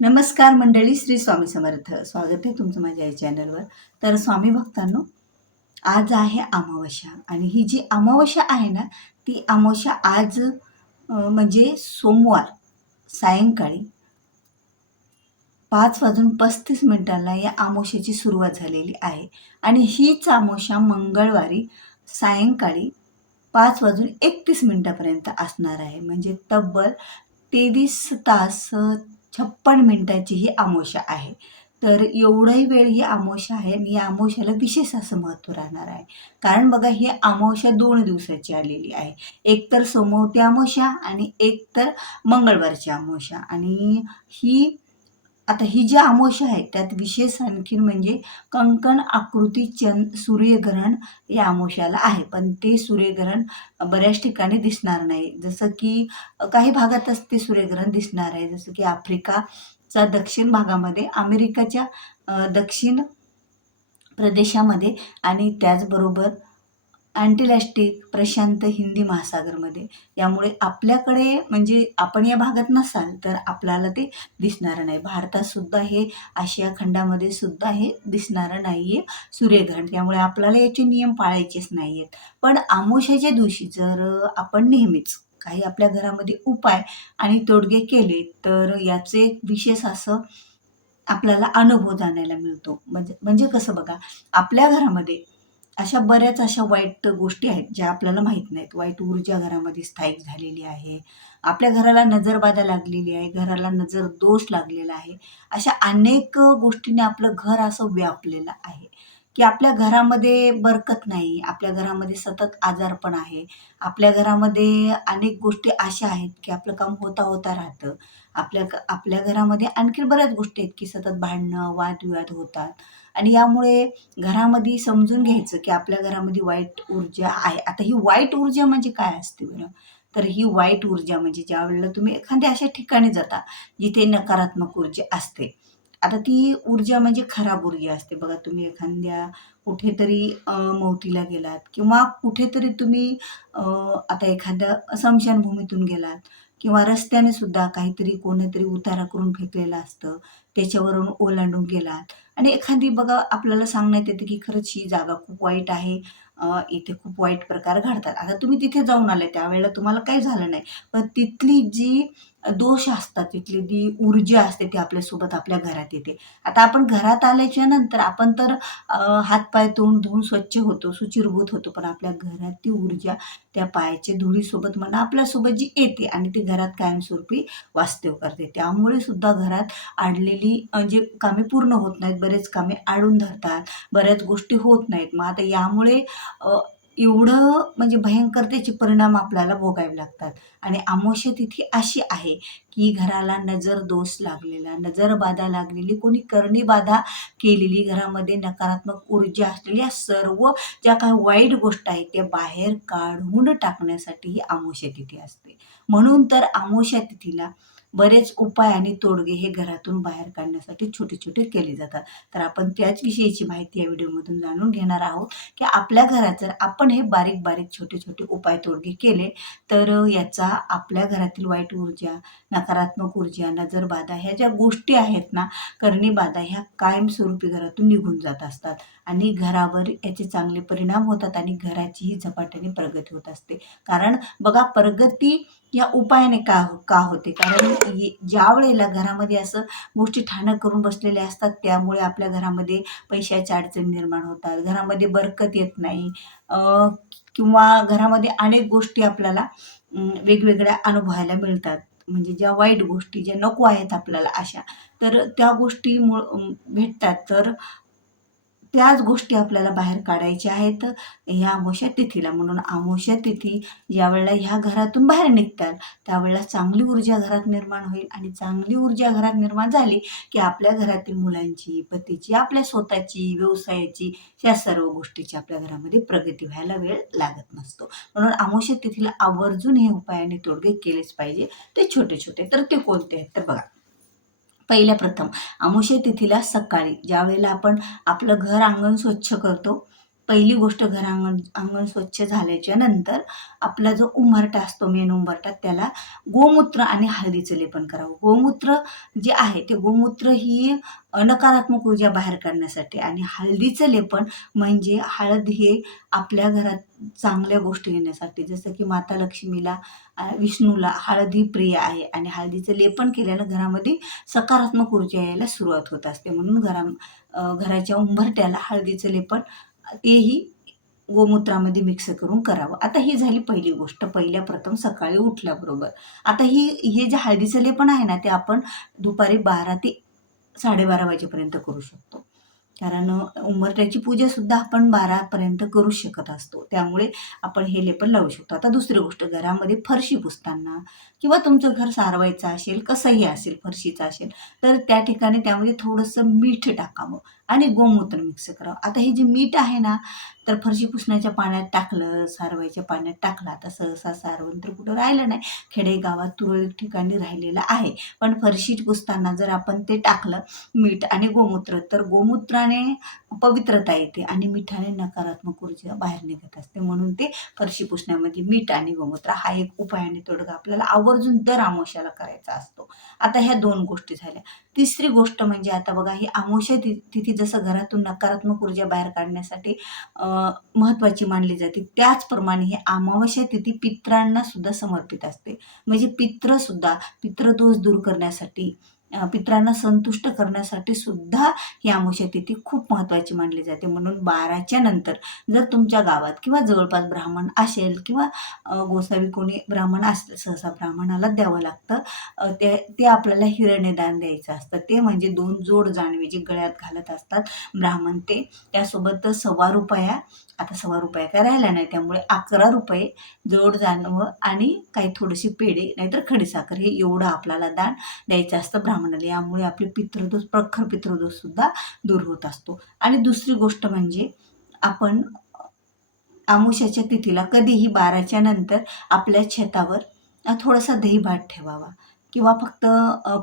नमस्कार मंडळी श्री स्वामी समर्थ. स्वागत आहे तुमचं माझ्या या चॅनलवर तर स्वामी भक्तांनो आज आहे अमावस्या आणि ही जी अमावस्या आहे ना ती अमावस्या आज म्हणजे सोमवार सायंकाळी पाच वाजून पस्तीस मिनिटाला या अमावस्याची सुरुवात झालेली आहे. आणि हीच अमावस्या मंगळवारी सायंकाळी पाच वाजून एकतीस मिनिटापर्यंत असणार आहे. म्हणजे तब्बल तेवीस तास छप्पन मिनिटाची ही आमोशा आहे. तर एवढाही वेळ ही आमोशा आहे आणि या आमोशाला विशेष असं महत्त्व राहणार आहे. कारण बघा ही आमोशा दोन दिवसाची आलेली आहे. एक तर सोमवती आमोशा आणि एक तर मंगळवारची आमोशा. आणि ही आता ही जी अमावस्या आहे त्यात विशेष आणखीन म्हणजे कंकण आकृती चंद सूर्यग्रहण या आमोशाला आहे. पण ते सूर्यग्रहण बऱ्याच ठिकाणी दिसणार नाही. जसं की काही भागातच ते सूर्यग्रहण दिसणार आहे. जसं की आफ्रिकाचा दक्षिण भागामध्ये अमेरिकेच्या दक्षिण प्रदेशामध्ये आणि त्याचबरोबर अँटिलॅस्टिक प्रशांत हिंदी महासागरमध्ये. यामुळे आपल्याकडे म्हणजे आपण या भागात नसाल तर आपल्याला ते दिसणार नाही. भारतातसुद्धा हे आशिया खंडामध्ये सुद्धा हे दिसणारं नाही आहे सूर्यग्रहण. त्यामुळे आपल्याला याचे नियम पाळायचेच नाही आहेत पण आमोशाच्या दिवशी जर आपण नेहमीच काही आपल्या घरामध्ये उपाय आणि तोडगे केले तर याचे एक विशेष असं आपल्याला अनुभव जाणायला मिळतो. म्हणजे म्हणजे कसं बघा आपल्या घरामध्ये अशा बऱ्याच अशा वाईट गोष्टी आहेत ज्या आपल्याला माहीत नाहीत. वाईट ऊर्जा घरामध्ये स्थायिक झालेली आहे. आपल्या घराला नजरबाधा लागलेली आहे. घराला नजर दोष लागलेला आहे. अशा अनेक गोष्टींनी आपलं घर असं व्यापलेलं आहे. की आपल्या घरामध्ये बरकत नाही आपल्या घरामध्ये सतत आजारपण आहे. आपल्या घरामध्ये अनेक गोष्टी अशा आहेत की आपलं काम होता होता राहतं. आपल्या आपल्या घरामध्ये आणखी बऱ्याच गोष्टी आहेत की सतत भांडणं वादविवाद होतात. आणि यामुळे घरामध्ये समजून घ्यायचं की आपल्या घरामध्ये वाईट ऊर्जा आहे. आता ही वाईट ऊर्जा म्हणजे काय असते बरं? तर ही वाईट ऊर्जा म्हणजे ज्या वेळेला तुम्ही एखाद्या अशा ठिकाणी जाता जिथे नकारात्मक ऊर्जा असते. आता ती ऊर्जा म्हणजे खराब ऊर्जा असते. बघा तुम्ही एखाद्या कुठेतरी अं, मौतीला गेलात किंवा कुठेतरी तुम्ही आता एखाद्या स्मशानभूमीतून गेलात किंवा रस्त्याने सुद्धा काहीतरी कोणीतरी उतारा करून फेकलेलं असतं. त्याच्यावरून ओलांडून गेलात. आणि एखादी बघा आपल्याला सांगण्यात येते की खरंच ही जागा खूप वाईट आहे. इथे खूप वाईट प्रकार घडतात. आता तुम्ही तिथे जाऊन आले त्यावेळेला तुम्हाला काही झालं नाही. पण तिथली जी दोष असतात तिथली जी ऊर्जा असते ती आपल्यासोबत आपल्या घरात येते. आता आपण घरात आल्याच्यानंतर आपण तर हातपाय तोंड धुवून स्वच्छ होतो सुचिरभूत होतो पण आपल्या घरात ती ऊर्जा त्या पायाच्या धुळीसोबत म्हणा आपल्यासोबत जी येते आणि ती घरात कायमस्वरूपी वास्तव करते. त्यामुळे सुद्धा घरात आडलेली जे कामे पूर्ण होत नाहीत बरेच कामे आडून धरतात बऱ्याच गोष्टी होत नाहीत. मग आता यामुळे एवढं म्हणजे भयंकरतेचे परिणाम आपल्याला भोगावे लागतात. आणि अमावस्या तिथी अशी आहे की घराला नजर दोष लागलेला नजर बाधा लागलेली कोणी करणी बाधा केलेली घरामध्ये नकारात्मक ऊर्जा असलेल्या सर्व ज्या काही वाईट गोष्ट आहेत त्या बाहेर काढून टाकण्यासाठी ही अमावस्या तिथी असते. म्हणून तर अमावस्या तिथीला बरेच उपाय आणि तोडगे हे घरातून बाहेर काढण्यासाठी छोटे छोटे केले जातात. तर आपण त्याच विषयीची माहिती या व्हिडिओमधून जाणून घेणार आहोत की आपल्या घरात जर आपण हे बारीक बारीक छोटे छोटे उपाय तोडगे केले तर याचा आपल्या घरातील वाईट ऊर्जा नकारात्मक ऊर्जा नजरबाधा ह्या ज्या गोष्टी आहेत ना करणीबाधा ह्या कायमस्वरूपी घरातून निघून जात असतात आणि घरावर याचे चांगले परिणाम होतात आणि घराचीही झपाट्याने प्रगती होत असते. कारण बघा प्रगती या उपायाने का का होते? कारण ज्या वेळेला घरामध्ये असं गोष्टी ठाणं करून बसलेल्या असतात त्यामुळे आपल्या घरामध्ये पैशाच्या अडचणी निर्माण होतात. घरामध्ये बरकत येत नाही. किंवा घरामध्ये अनेक गोष्टी आपल्याला वेगवेगळ्या अनुभवायला मिळतात. म्हणजे ज्या वाईट गोष्टी ज्या नको आहेत आपल्याला अशा तर त्या गोष्टी मुळ भेटतात. तर त्याच गोष्टी आपल्याला बाहेर काढायच्या आहेत. ह्या अमावस्या तिथीला म्हणून अमावस्या तिथी ज्यावेळेला ह्या घरातून बाहेर निघतात त्यावेळेला चांगली ऊर्जा घरात निर्माण होईल आणि चांगली ऊर्जा घरात निर्माण झाली की आपल्या घरातील मुलांची पतीची आपल्या स्वतःची व्यवसायाची या सर्व गोष्टीची आपल्या घरामध्ये प्रगती व्हायला वेळ लागत नसतो. म्हणून अमावस्या तिथीला आवर्जून हे उपायाने तोडगे केलेच पाहिजे. ते छोटे छोटे तर ते कोणते आहेत तर बघा. पहिल्या प्रथम. अमावस्या तिथीला सकाळी ज्या वेळेला आपण आपलं घर अंगण स्वच्छ करतो पहिली गोष्ट घरांगण अंगण स्वच्छ झाल्याच्यानंतर आपला जो उंबरटा असतो मेन उंबरटा त्याला गोमूत्र आणि हळदीचं लेपन करावं. गोमूत्र जे आहे ते गोमूत्र ही नकारात्मक ऊर्जा बाहेर काढण्यासाठी आणि हळदीचं लेपन म्हणजे हळद हे आपल्या घरात चांगल्या गोष्टी येण्यासाठी जसं की माता लक्ष्मीला विष्णूला हळद ही प्रिय आहे आणि हळदीचं लेपन केल्यानं घरामध्ये सकारात्मक ऊर्जा यायला सुरुवात होत असते. म्हणून घरा घराच्या उंबरट्याला हळदीचं लेपन तेही गोमूत्रामध्ये मिक्स करून करावं. आता ही झाली पहिली गोष्ट. पहिल्या प्रथम सकाळी उठल्याबरोबर. आता ही हे जे हळदीचं लेपन आहे ना ते आपण दुपारी बारा ते साडेबारा वाजेपर्यंत करू शकतो. कारण उंबरट्याची पूजासुद्धा आपण बारापर्यंत करू शकत असतो. त्यामुळे आपण हे लेपन लावू शकतो. आता दुसरी गोष्ट घरामध्ये फरशी पुसताना किंवा तुमचं घर सारवायचं असेल कसंही असेल फरशीचं असेल तर त्या ठिकाणी त्यामध्ये थोडंसं मीठ टाकावं. आणि गोमूत्र मिक्स करावं. आता हे जे मीठ आहे ना तर फरशी पुसण्याच्या पाण्यात टाकलं सारवायच्या पाण्यात टाकलं. आता सहसा सारवण तर कुठं राहिलं नाही. खेडेगावात तुरळक ठिकाणी राहिलेलं आहे. पण फरशी पुसताना जर आपण ते टाकलं मीठ आणि गोमूत्र तर गोमूत्राने पवित्रता येते आणि मिठाने नकारात्मक ऊर्जा बाहेर निघत असते. म्हणून ते फरशी पुसण्यामध्ये मीठ आणि गोमूत्र हा एक उपाय आणि तोडगा आपल्याला आवर्जून दर आमोशाला करायचा असतो. आता ह्या दोन गोष्टी झाल्या. तिसरी गोष्ट म्हणजे आता बघा ही आमोशा ति तिथी जसं घरातून नकारात्मक ऊर्जा बाहेर काढण्यासाठी महत्त्वाची मानली जाते त्याचप्रमाणे ही अमावस्या तिथी पित्रांना सुद्धा समर्पित असते. म्हणजे पित्रसुद्धा पित्रदोष दूर करण्यासाठी पित्रांना संतुष्ट करण्यासाठी सुद्धा ही अमावस्या तिथी खूप महत्त्वाची मानली जाते. म्हणून बाराच्या नंतर जर तुमच्या गावात किंवा जवळपास ब्राह्मण असेल किंवा गोसावी कोणी ब्राह्मण असेल सहसा ब्राह्मणाला द्यावं लागतं ते ते आपल्याला हिरण्यदान द्यायचं असतं. ते म्हणजे दोन जोड जाणवे जे गळ्यात घालत असतात ब्राह्मण ते. त्यासोबत सव्वा रुपया आता सव्वा रुपया काय राहिला नाही त्यामुळे अकरा रुपये जोड जाणवं आणि काही थोडेसे पेढे नाहीतर खडीसाखर हे एवढं आपल्याला दान द्यायचं असतं ब्राह्मणाला यामुळे आपले पितृदोष प्रखर पितृदोषसुद्धा दूर होत असतो. आणि दुसरी गोष्ट म्हणजे आपण आमुष्याच्या तिथीला कधीही बाराच्या नंतर आपल्या छतावर थोडासा दही भात ठेवावा. किंवा फक्त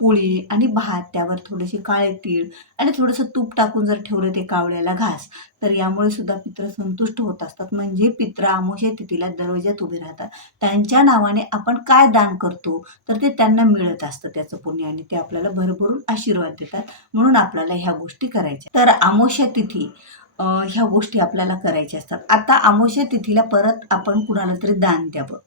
पोळी आणि भात त्यावर थोडेसे काळे तीळ आणि थोडंसं तूप टाकून जर ठेवलं ते कावळ्याला घास तर यामुळे सुद्धा पित्र संतुष्ट होत असतात. म्हणजे पित्र आमोशे तिथीला दरवाज्यात उभे राहतात. त्यांच्या नावाने आपण काय दान करतो तर ते त्यांना मिळत असतं त्याचं पुण्य आणि ते आपल्याला भरभरून आशीर्वाद देतात. म्हणून आपल्याला ह्या गोष्टी करायच्या. तर आमोशा तिथी ह्या गोष्टी आपल्याला करायच्या असतात. आता आमोशा तिथीला परत आपण कुणाला तरी दान द्यावं.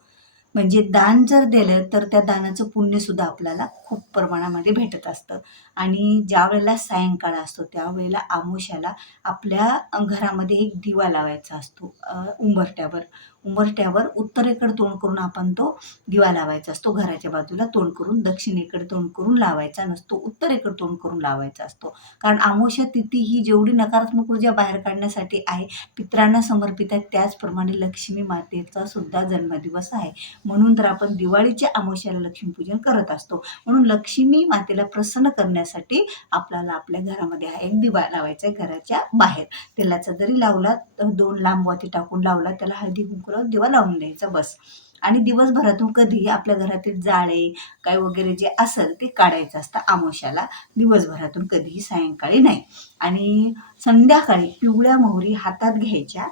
म्हणजे दान जर दिलं तर त्या दानाचं पुण्यसुद्धा आपल्याला खूप प्रमाणामध्ये भेटत असतं. आणि ज्या वेळेला सायंकाळ असतो त्यावेळेला आमोशाला आपल्या घरामध्ये एक दिवा लावायचा असतो उंबरट्यावर उंबरट्यावर उत्तरेकडे तोंड करून आपण तो दिवा लावायचा असतो. घराच्या बाजूला तोंड करून दक्षिणेकडे तोंड करून लावायचा नसतो. उत्तरेकडे तोंड करून लावायचा असतो. कारण आमोशा तिथी ही जेवढी नकारात्मक ऊर्जा बाहेर काढण्यासाठी आहे पित्रांना समर्पित आहे त्याचप्रमाणे लक्ष्मी मातेचा सुद्धा जन्मदिवस आहे. म्हणून तर आपण दिवाळीच्या अमावस्याला लक्ष्मीपूजन करत असतो. म्हणून लक्ष्मी मातेला प्रसन्न करण्यासाठी आपल्याला आपल्या घरामध्ये हा एक दिवा लावायचा आहे घराच्या बाहेर. तेलाचा जरी लावला तर दोन लांब वाती टाकून लावला त्याला हळदी कुंकू लावून दिवा लावून द्यायचा बस. आणि दिवसभरातून कधी आपल्या घरातील जाळे काय वगैरे जे असेल ते काढायचं असतं आमोशाला. दिवसभरातून कधीही सायंकाळी नाही. आणि संध्याकाळी पिवळ्या मोहरी हातात घ्यायच्या.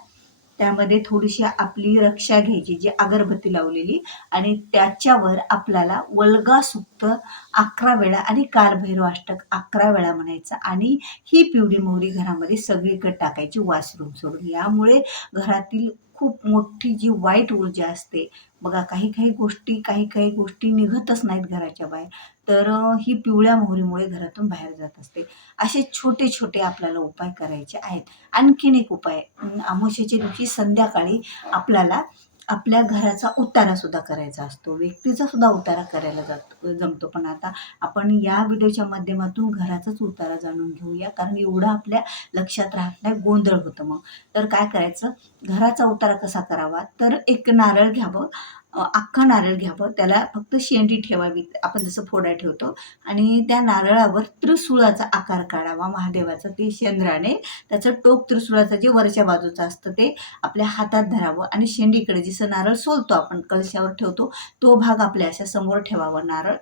त्यामध्ये थोडीशी आपली रक्षा घ्यायची जी अगरबत्ती लावलेली. आणि त्याच्यावर आपल्याला वल्गा सुक्त अकरा वेळा आणि कालभैरव अष्टक अकरा वेळा म्हणायचं. आणि ही पिवळी मोहरी घरामध्ये सगळीकडे टाकायची वासरून सोडून. यामुळे घरातील खूप मोठी जी वाईट ऊर्जा असते. बघा काही काही गोष्टी काही काही गोष्टी निघतच नाहीत घराच्या बाहेर. तर ही पिवळ्या मोहरीमुळे घरातून बाहेर जात असते. असे छोटे छोटे आपल्याला उपाय करायचे आहेत. आणखीन एक उपाय अं, अमावस्येच्या दिवशी संध्याकाळी आपल्याला आपल्या घराचा उतारा सुद्धा करायचा असतो. व्यक्तीचा सुद्धा उतारा करायला जातो जमतो. पण आता आपण या व्हिडिओच्या माध्यमातून घराचाच उतारा जाणून घेऊया. कारण एवढं आपल्या लक्षात राहत नाही गोंधळ होतं मग. तर काय करायचं? घराचा उतारा कसा करावा? तर एक नारळ घ्यावं. अख्खं नारळ घ्यावं. त्याला फक्त शेंडी ठेवावी आपण जसं फोडा ठेवतो. आणि त्या नारळावर त्रिशूळाचा आकार काढावा महादेवाचा ते शेंद्राने. त्याचं टोक त्रिशूळाचं जे वरच्या बाजूचं असतं ते आपल्या हातात धरावं आणि शेंडीकडे जसं नारळ सोलतो आपण कलशावर ठेवतो तो भाग आपल्या अशा समोर ठेवावा नारळ.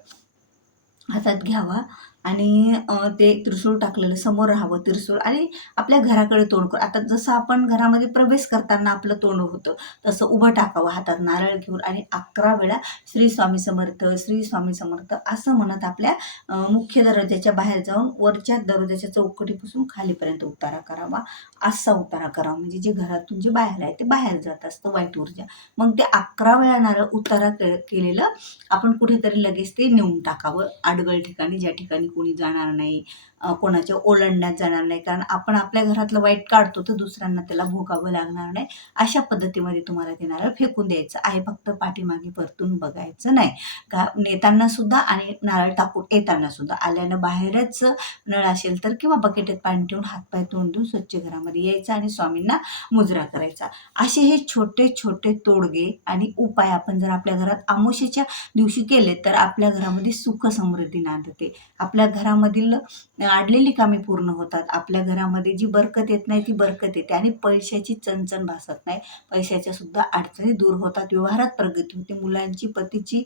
हातात घ्यावा. आणि ते त्रिशूळ टाकलेलं समोर राहावं त्रिशूळ आणि आपल्या घराकडे तोंड कर. आता जसं आपण घरामध्ये प्रवेश करताना आपलं तोंड होतं तसं उभं टाकावं हातात नारळ घेऊन आणि अकरा वेळा श्री स्वामी समर्थ श्री स्वामी समर्थ असं म्हणत आपल्या मुख्य दरवाजाच्या बाहेर जाऊन वरच्या दरवाजाच्या चौकटीपासून खालीपर्यंत उतारा करावा. असा उतारा करावा म्हणजे जे घरातून जे बाहेर आहे ते बाहेर जात असतं वाईट ऊर्जा. मग ते अकरा वेळा नारळ उतारा के- केलेलं आपण कुठेतरी लगेच ते नेऊन टाकावं. आडगळ ठिकाणी ज्या ठिकाणी कोणी जाणार नाही अ, कोणाच्या ओलांडण्यात जाणार नाही. कारण आपण आपल्या घरातलं वाईट काढतो तर दुसऱ्यांना त्याला भोगावं लागणार नाही. अशा पद्धतीमध्ये तुम्हाला ते नारळ फेकून द्यायचं आहे. फक्त पाठीमागे परतून बघायचं नाही. का नेताना सुद्धा आणि नारळ टाकून येताना सुद्धा. आल्यानं बाहेरच नळ असेल तर किंवा बकेटात पाणी ठेवून हातपाय तोंड देऊन स्वच्छ घरामध्ये यायचं आणि स्वामींना मुजरा करायचा. असे हे छोटे छोटे तोडगे आणि उपाय आपण जर आपल्या घरात आमोशेच्या दिवशी केले तर आपल्या घरामध्ये सुख समृद्धी नांदते. आपल्या घरामधील अडलेली कामे पूर्ण होतात. आपल्या घरामध्ये जी बरकत येत नाही ती बरकत येते. आणि पैशाची चणचण भासत नाही. पैशाच्या सुद्धा अडचणी दूर होतात. व्यवहारात प्रगती होते. मुलांची पतीची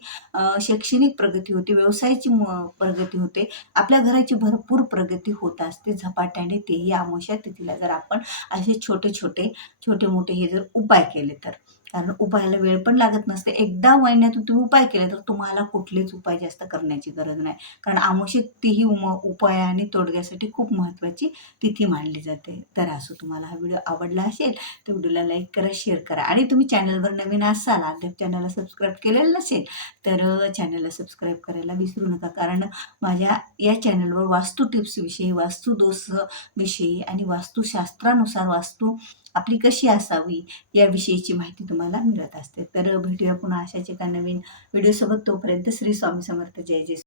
शैक्षणिक प्रगती होते. व्यवसायाची म- प्रगती होते. आपल्या घराची भरपूर प्रगती होत असते. झपाट्याने तेही आमोशा तिथीला जर आपण असे छोटे छोटे छोटे मोठे हे जर उपाय केले तर. कारण उपायाला वेळ पण लागत नसते. एकदा महिन्यातून तुम्ही उपाय केले तर तुम्हाला कुठलेच उपाय जास्त करण्याची गरज नाही. कारण आमोशीत तीही उम उपाय आणि तोडग्यासाठी खूप महत्त्वाची तिथी मानली जाते. तर असो तुम्हाला हा व्हिडिओ आवडला असेल तर व्हिडिओला लाईक करा शेअर करा. आणि तुम्ही चॅनलवर नवीन असाल अद्याप चॅनलला सबस्क्राईब केलेलं नसेल तर चॅनलला सबस्क्राईब करायला विसरू नका. कारण माझ्या या चॅनलवर वास्तू टिप्सविषयी वास्तू दोष विषयी आणि वास्तुशास्त्रानुसार वास्तू आपली कशी असावी याविषयीची माहिती तुम्हाला मिळत असते. तर भेटूया पुन्हा अशाच एका नवीन व्हिडिओसोबत तोपर्यंत श्री स्वामी समर्थ. जय जय